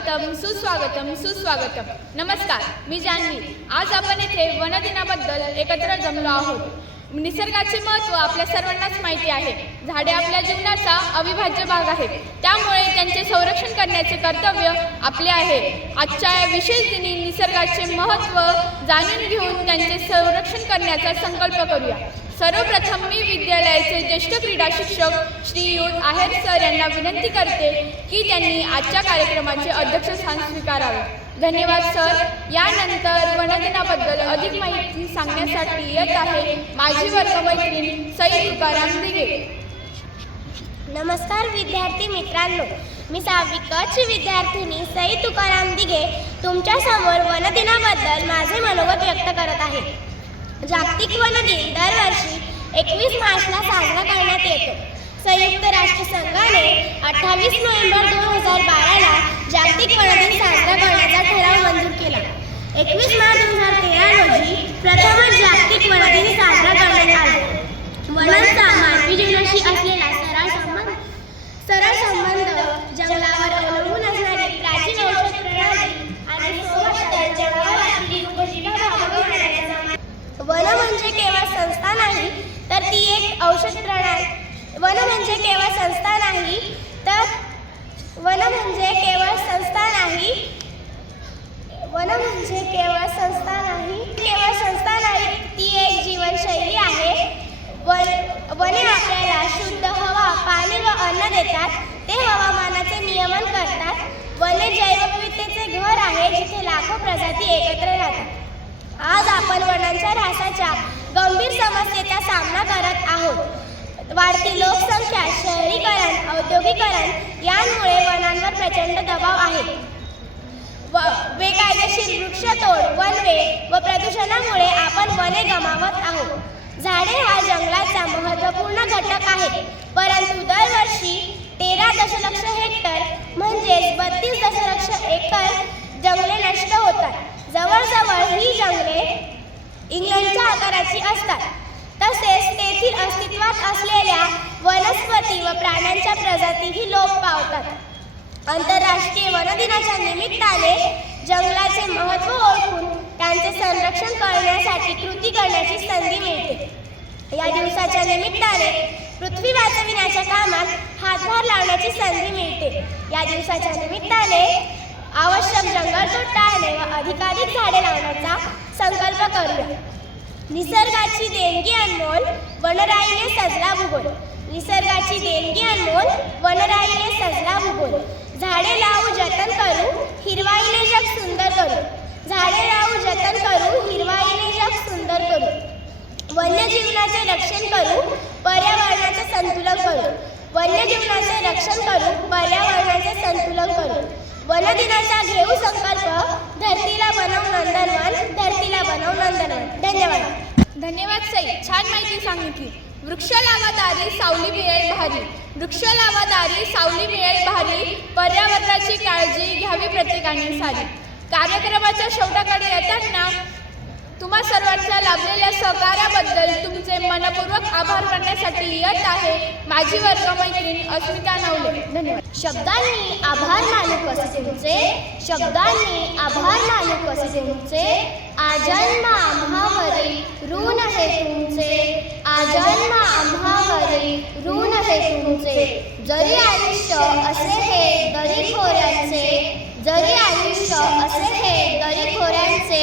सुस्वागतम सुस्वागतम सुस्वागतम. नमस्कार मी जान्हवी आज आपण येथे वनदिनाबद्दल एकत्र जमलो आहोत. निसर्गाचे महत्त्व आपल्या सर्वांनाच माहिती आहे. झाडे आपल्या जीवनाचा अविभाज्य भाग आहेत. त्यामुळे त्यांचे संरक्षण करण्याचे कर्तव्य आपले आहे. आजच्या या विशेष दिनी निसर्गाचे महत्त्व जाणून घेऊन त्यांचे संरक्षण करण्याचा संकल्प करूया. सर्वप्रथम मी विद्यालयाचे ज्येष्ठ क्रीडा शिक्षक श्रीयुत आहेर सर यांना विनंती करते की त्यांनी आजच्या कार्यक्रमाचे अध्यक्षस्थान स्वीकारावे. धन्यवाद सर. यानंतर वनदिनाबद्दल अधिक माहिती सांगण्यासाठी येत आहे माझी वर्गमैत्रीण सई तुकाराम दिघे नमस्कार विद्यार्थी मित्रांनो. मी सहावी कच्छ विद्यार्थिनी सई तुकाराम दिघे तुमच्यासमोर वनदिनाबद्दल माझे मनोगत व्यक्त करत आहे. जागतिक वन दिन दरवर्षी एकवीस मार्चला साजरा करण्यात येतो. संयुक्त राष्ट्र संघाने अठ्ठावीस नोव्हेंबर दोन हजार बाराला जागतिक वन दिन साजरा करण्याचा ठराव मंजूर केला. एकवीस मार्च दोन हजार तेरा रोजी प्रथमच जागतिक वन दिन साजरा करण्यात आला. तर ती एक औषध प्रणाली. वन म्हणजे केवळ संस्था नाही तर वन म्हणजे केवळ संस्था नाही. वन म्हणजे केवळ संस्था नाही केवळ संस्था नाही ती एक जीवनशैली आहे. वन वने आपल्याला शुद्ध हवा पाणी व अन्न देतात. ते हवामानाचे नियमन करतात. वने जैवविविधतेचे घर आहे जिथे लाखो प्रजाती एकत्र राहतात. आज आपण वनांच्या ऱ्हासाच्या गंभीर समस्येचा सामना करत आहोत. वाढती लोकसंख्या शहरीकरण औद्योगिकरण यांमुळे वनांवर प्रचंड दबाव आहे. व बेकायदेशीर वृक्षतोड वनवे व प्रदूषणामुळे आपण वने गमावत आहोत. झाडे हा जंगलाचा महत्त्वपूर्ण घटक आहे. परंतु दरवर्षी तेरा दशलक्ष हेक्टर म्हणजेच बत्तीस दशलक्ष एकर इंग्लंडच्या आकाराची असतात. तसेच तेथील अस्तित्वात असलेल्या वनस्पती व प्राण्यांच्या प्रजातीही लोप पावतात. आंतरराष्ट्रीय वनदिनाच्या निमित्ताने जंगलाचे महत्त्व ओळखून त्यांचे संरक्षण करण्यासाठी कृती करण्याची संधी मिळते. या दिवसाच्या निमित्ताने पृथ्वी वाचविण्याच्या कामात हातभार लावण्याची संधी मिळते. या दिवसाच्या निमित्ताने आवश्यक जंगलतोड टाळणे व अधिकाधिक झाडे लावण्याचा संकल्प करूया. निसर्गाची देणगी अनमोल वनराईने सजला भूगोल. निसर्गाची देणगी अनमोल वनराईने सजला भूगोल. झाडे लावू जतन करू हिरवाईने जग सुंदर करू. झाडे लावू जतन करू हिरवाईने जग सुंदर करू. वन्यजीवनाचे रक्षण करू पर्यावरणाचे संतुलन करू. वन्यजीवनाचे रक्षण करू करू वनदिनाचा घेऊ संकल्प धरतीला बनव नंदनवन धरतीला बनव नंदनवन. धन्यवाद. धन्यवाद सई. छान माहिती सांगितली. वृक्ष लावादारी सावली मिळेल भारी. वृक्ष लावादारी सावली मिळेल भारी. पर्यावरणाची काळजी घ्यावी प्रत्येकाने सारी. कार्यक्रमाच्या शेवटाकडे येताना तुम्हा सर्वांच्या लाभलेल्या सहकार्याबद्दल तुमचे मनपूर्वक आभार मानण्यासाठी येत आहे. माझी वर्गमैत्रीण अस्मिता नवले. धन्यवाद. शब्दांनी आभार मानू कसे तुमचे? शब्दांनी आभार मानू कसे तुमचे? आजन्मा आम्हावरी ऋण हे तुमचे. आजन्मा आम्हावरी ऋण हे तुमचे. जरी आयुष्य असे हे जरी आयुष्य असे हे दरीखोऱ्यांचे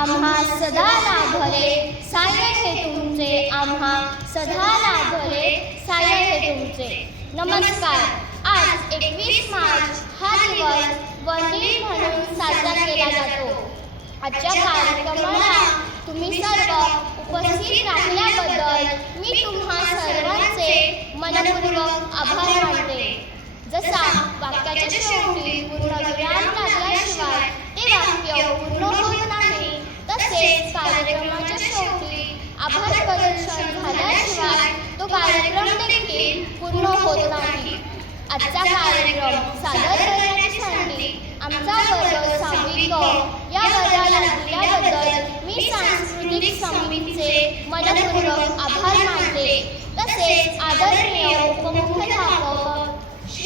आम्हा सदा लाभले साय हे तुमचे. आम्हा सदा लाभले साय हे तुमचे. नमस्कार. आज एकवीस मार्च हा दिवस वनदिन म्हणून साजरा केला जातो. आजच्या कार्यक्रमाला तुम्ही सर्व उपस्थित राहिल्याबद्दल मी तुम्हा सर्वांचे मनपूर्वक आभार मानते. जसा वाक्याच्या शेवटी पूर्ण विराम लागल्याशिवाय ते वाक्य पूर्ण होत नाही तसेच कार्यक्रमाच्या शेवटी आभार प्रदर्शन झाल्याशिवाय तो कार्यक्रम देखील पूर्ण होत नाही. आजचा कार्यक्रम सादर करण्याची संधी आमचा वर्ग सहावी या वर्गाला दिल्याबद्दल मी सांस्कृतिक समितीचे मनपूर्वक आभार मानते. तसेच आदरणीय उपमुख्याध्यापक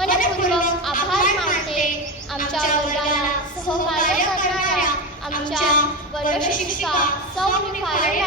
मनपूर्वक आभार मानते. आमच्या वर्गाला सहकार्य करणाऱ्या आमच्या वर्गशिक्षिका सौ निफारे